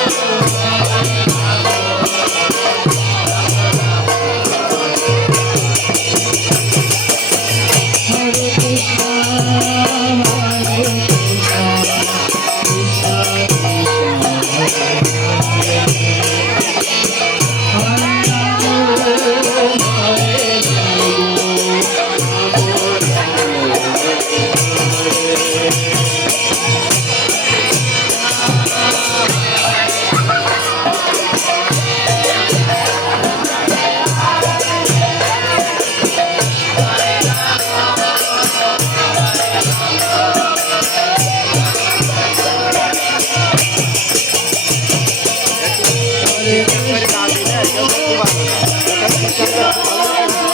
Thank you.